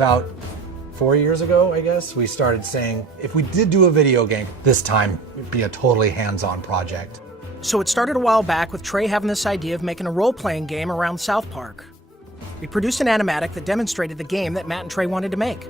about 4 years ago, I guess, we started saying, if we did do a video game, this time it'd be a totally hands-on project. So it started a while back with Trey having this idea of making a role-playing game around South Park. We produced an animatic that demonstrated the game that Matt and Trey wanted to make.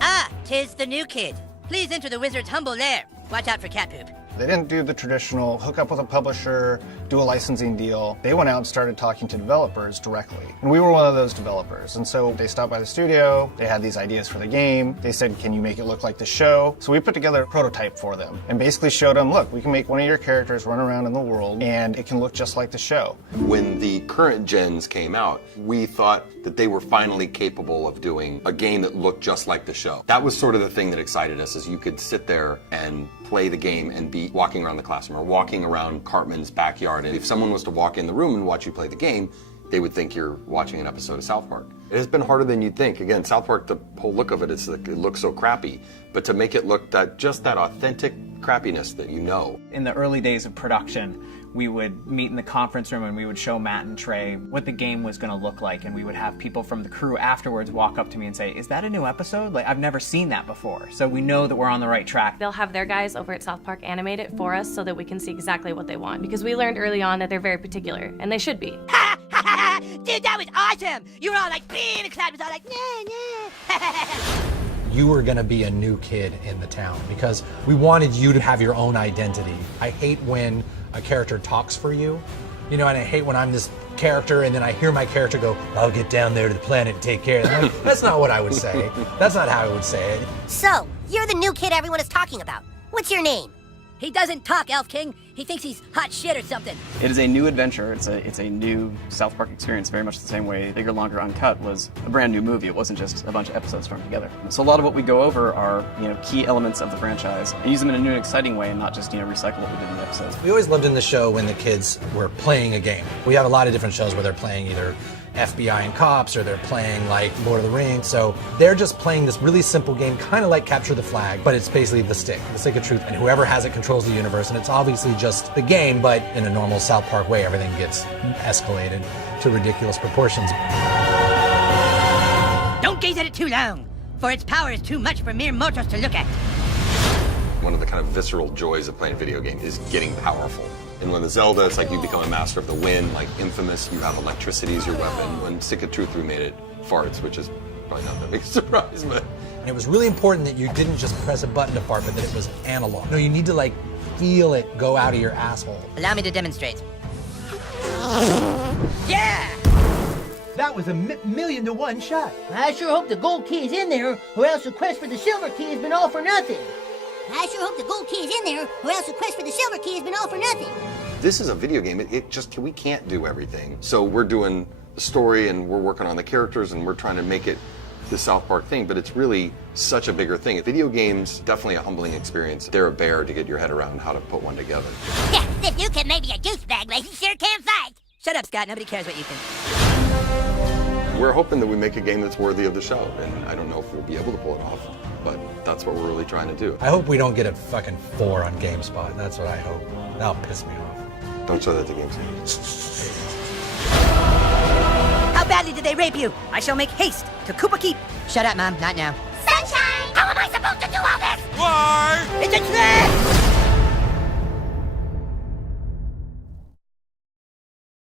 Ah, 'tis the new kid. Please enter the wizard's humble lair. Watch out for cat poop. They didn't do the traditional hook up with a publisher, do a licensing deal. They went out and started talking to developers directly. And we were one of those developers. And so they stopped by the studio, they had these ideas for the game. They said, can you make it look like the show? So we put together a prototype for them and basically showed them, look, we can make one of your characters run around in the world and it can look just like the show. When the current gens came out, we thought that they were finally capable of doing a game that looked just like the show. That was sort of the thing that excited us, is you could sit there and play the game and be walking around the classroom or walking around Cartman's backyard. And if someone was to walk in the room and watch you play the game, they would think you're watching an episode of South Park. It has been harder than you'd think. Again, South Park, the whole look of it is that it looks so crappy, but to make it look just that authentic crappiness that you know. In the early days of production, we would meet in the conference room and we would show Matt and Trey what the game was going to look like, and we would have people from the crew afterwards walk up to me and say, is that a new episode? Like, I've never seen that before. So we know that we're on the right track. They'll have their guys over at South Park animate it for us so that we can see exactly what they want, because we learned early on that they're very particular, and they should be. Ha ha ha! Dude, that was awesome! You were all like, being the crowd was all like, nah. You were gonna be a new kid in the town because we wanted you to have your own identity. I hate when a character talks for you, and I hate when I'm this character and then I hear my character go, I'll get down there to the planet and take care of them. That's not what I would say. That's not how I would say it. So, you're the new kid everyone is talking about. What's your name? He doesn't talk, Elf King. He thinks he's hot shit or something. It is a new adventure. It's a new South Park experience, very much the same way Bigger, Longer, Uncut was a brand new movie. It wasn't just a bunch of episodes thrown together. So a lot of what we go over are, key elements of the franchise and use them in a new and exciting way and not just, recycle what we did in the episodes. We always loved in the show when the kids were playing a game. We have a lot of different shows where they're playing either FBI and cops, or they're playing like Lord of the Rings. So they're just playing this really simple game, kind of like Capture the Flag, but it's basically the stick of truth, and whoever has it controls the universe. And it's obviously just the game, but in a normal South Park way, everything gets escalated to ridiculous proportions. Don't gaze at it too long, for its power is too much for mere mortals to look at. One of the kind of visceral joys of playing a video game is getting powerful. And when the Zelda, it's like you become a master of the wind, like Infamous, you have electricity as your weapon. When Stick of Truth remade it, farts, which is probably not that big a surprise, but... And it was really important that you didn't just press a button to fart, but that it was analog. No, you need to feel it go out of your asshole. Allow me to demonstrate. Yeah! That was a million to one shot. I sure hope the gold key is in there, or else the quest for the silver key has been all for nothing. I sure hope the gold key is in there, or else the quest for the silver key has been all for nothing. This is a video game. We can't do everything. So we're doing the story and we're working on the characters and we're trying to make it the South Park thing, but it's really such a bigger thing. Video games, definitely a humbling experience. They're a bear to get your head around how to put one together. Yeah, this new kid may be a douchebag, but he sure can fight. Shut up, Scott. Nobody cares what you think. We're hoping that we make a game that's worthy of the show, and I don't know if we'll be able to pull it off, but that's what we're really trying to do. I hope we don't get a fucking 4 on GameSpot. That's what I hope. That'll piss me off. Don't show that to GameSpot. How badly did they rape you? I shall make haste to Koopa Keep. Shut up, Mom. Not now. Sunshine! How am I supposed to do all this? Why? It's a trick!